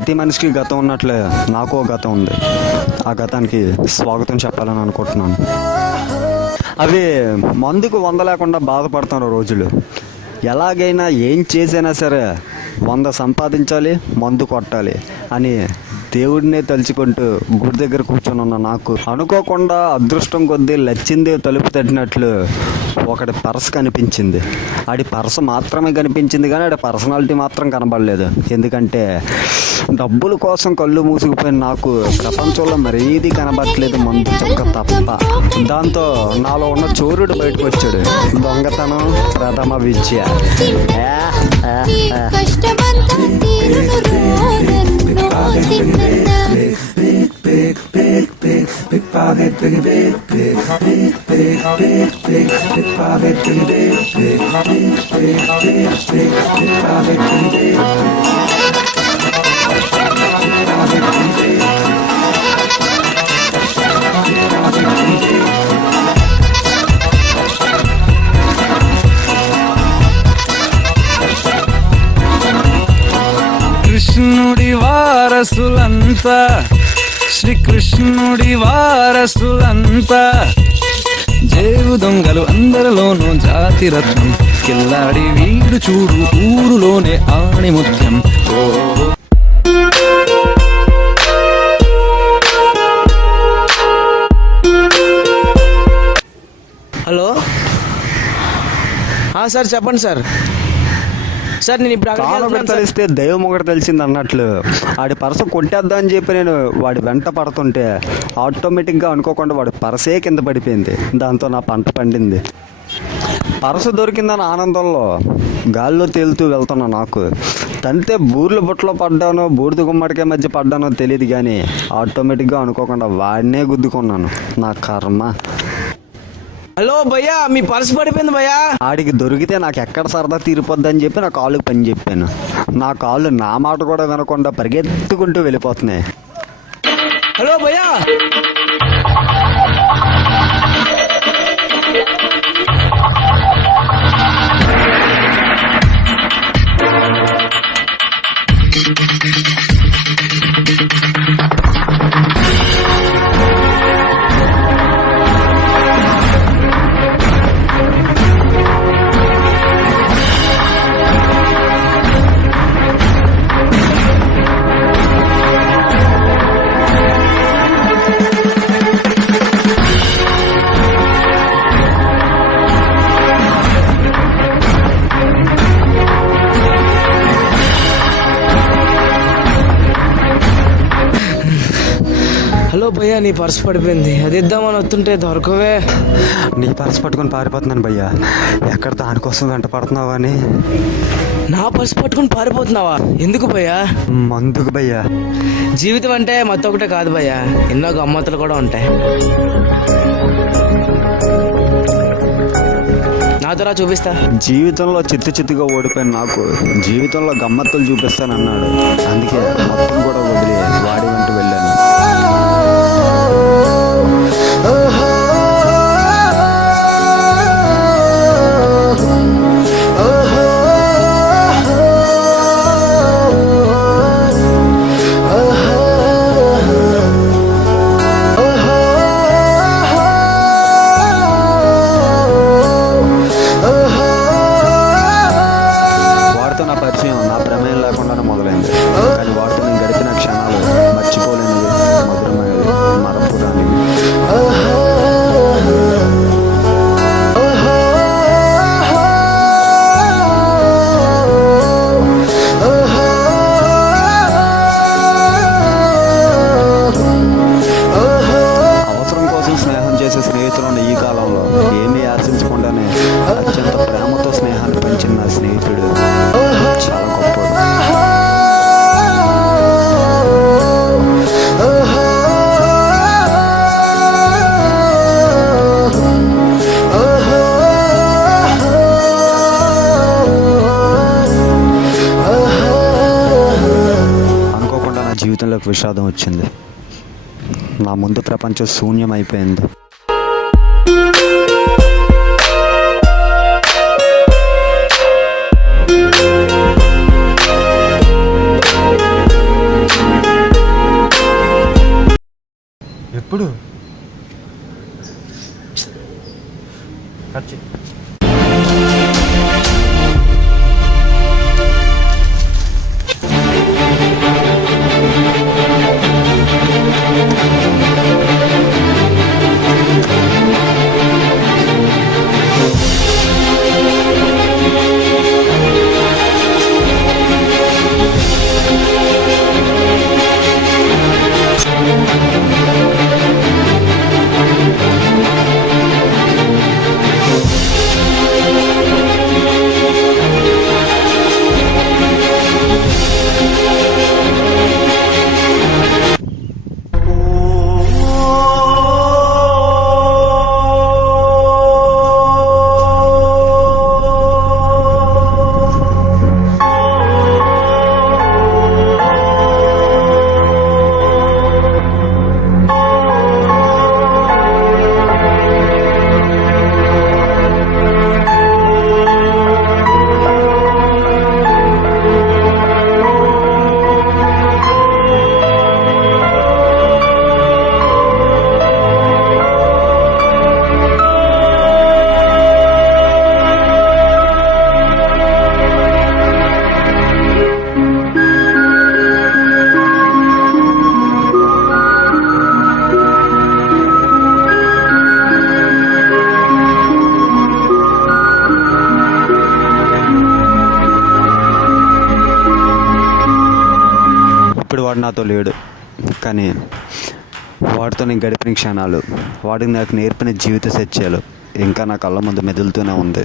ప్రతి మనిషికి గతం ఉన్నట్లే నాకు ఒక గతం ఉంది. ఆ గతానికి స్వాగతం చెప్పాలని అనుకుంటున్నాను. అవి మందుకు లేకుండా బాధపడుతున్న రోజులు. ఎలాగైనా ఏం చేసైనా సరే 100 సంపాదించాలి, మందు కొట్టాలి అని దేవుడినే తలుచుకుంటూ గుడి దగ్గర కూర్చొని ఉన్న నాకు అనుకోకుండా అదృష్టం కొద్దీ లచ్చిందే తలుపు తట్టినట్లు ఒకటి పర్స్ కనిపించింది. ఆడి పర్స్ మాత్రమే కనిపించింది కానీ ఆడి పర్సనాలిటీ మాత్రం కనబడలేదు. ఎందుకంటే డబ్బుల కోసం కళ్ళు మూసుకుపోయిన నాకు ప్రపంచంలో మరేది కనబడట్లేదు, మందు చొక్క తప్ప. దాంతో నాలో ఉన్న చోరుడు బయటకు వచ్చాడు. దొంగతనం ప్రథమ విద్య. కృష్ణుడి వారసులంతా, శ్రీకృష్ణుడి వారసులంతా, జేబు దొంగలు అందరిలోనూ జాతి రత్నం, కిల్లాడి వీడు చూడు ఊరులోనే ఆణిముత్యం. ఓ హలో సార్, చెప్పండి సార్. సార్ నేను ఇప్పుడు కాలు ఒకటి తెలిస్తే దైవం ఒకటి తెలిసింది అన్నట్లు ఆడి పర్సు కొట్టేద్దాం అని చెప్పి నేను వాడి వెంట పడుతుంటే ఆటోమేటిక్గా అనుకోకుండా వాడి పర్సే కింద పడిపోయింది. దాంతో నా పంట పండింది. పర్సు దొరికిందని ఆనందంలో గాల్లో తేలుతూ వెళ్తున్నా నాకు తంతే బూర్ల బుట్టలో పడ్డానో బూడిద గుమ్మడికాయ మధ్య పడ్డానో తెలియదు కానీ ఆటోమేటిక్గా అనుకోకుండా వాడినే గుద్దుకున్నాను. నా కర్మ. హలో భయ్యా, మీ పర్స్ పడిపోయింది భయ్యా. ఆడికి దొరికితే నాకు ఎక్కడ సరదా తీరిపోద్ది అని చెప్పి నా కాళ్ళకి పని చెప్పాను. నా కాళ్ళు నా మాట కూడా వినకుండా పరిగెత్తుకుంటూ వెళ్ళిపోతున్నాయి. హలో భయ్యా. హలో భయ్యా, నీ పర్స్ పడిపోయింది. అది ఇద్దామని వస్తుంటే దొరకవే. నీ పర్స్ పట్టుకొని పారిపోతున్నాను భయ్యా. ఎక్కడ దానికోసం వెంట పడుతున్నావా అని. నా పర్స్ పట్టుకుని పారిపోతున్నావా? ఎందుకు భయ్యా? మందుకు భయ్యా. జీవితం అంటే మత్తొకటే కాదు భయ్యా, ఎన్నో గమ్మత్తులు కూడా ఉంటాయి. నాతోరా చూపిస్తా. జీవితంలో చిత్తుగా ఓడిపోయిన నాకు జీవితంలో గమ్మత్తులు చూపిస్తానన్నాడు. అందుకే మొత్తం కూడా వదిలి వాడి వెంట వెళ్ళాను. నా పరిచయం నా ప్రమేయం లేకుండానే మొదలైంది. కానీ వాటితో నేను గడిపిన క్షణాలు మర్చిపోలేనివి, మధురమైనవి, మరపురానివి. అవసరం కోసం స్నేహం చేసే స్నేహితులను ఈ కాలంలో ఏమీ ఆశించకుండానే అత్యంత ప్రేమతో స్నేహాన్ని పెంచిన నా స్నేహితుడు చాలా గొప్పడు. అనుకోకుండా నా జీవితంలోకి విషాదం వచ్చింది. నా ముందు ప్రపంచం శూన్యం అయిపోయింది. ఎప్పుడు ఖర్చు ఇప్పుడు వాడు నాతో లేడు, కానీ వాడితో నేను గడిపిన క్షణాలు, వాడికి నాకు నేర్పిన జీవిత సత్యాలు ఇంకా నా కళ్ళ ముందు మెదులుతూనే ఉంది.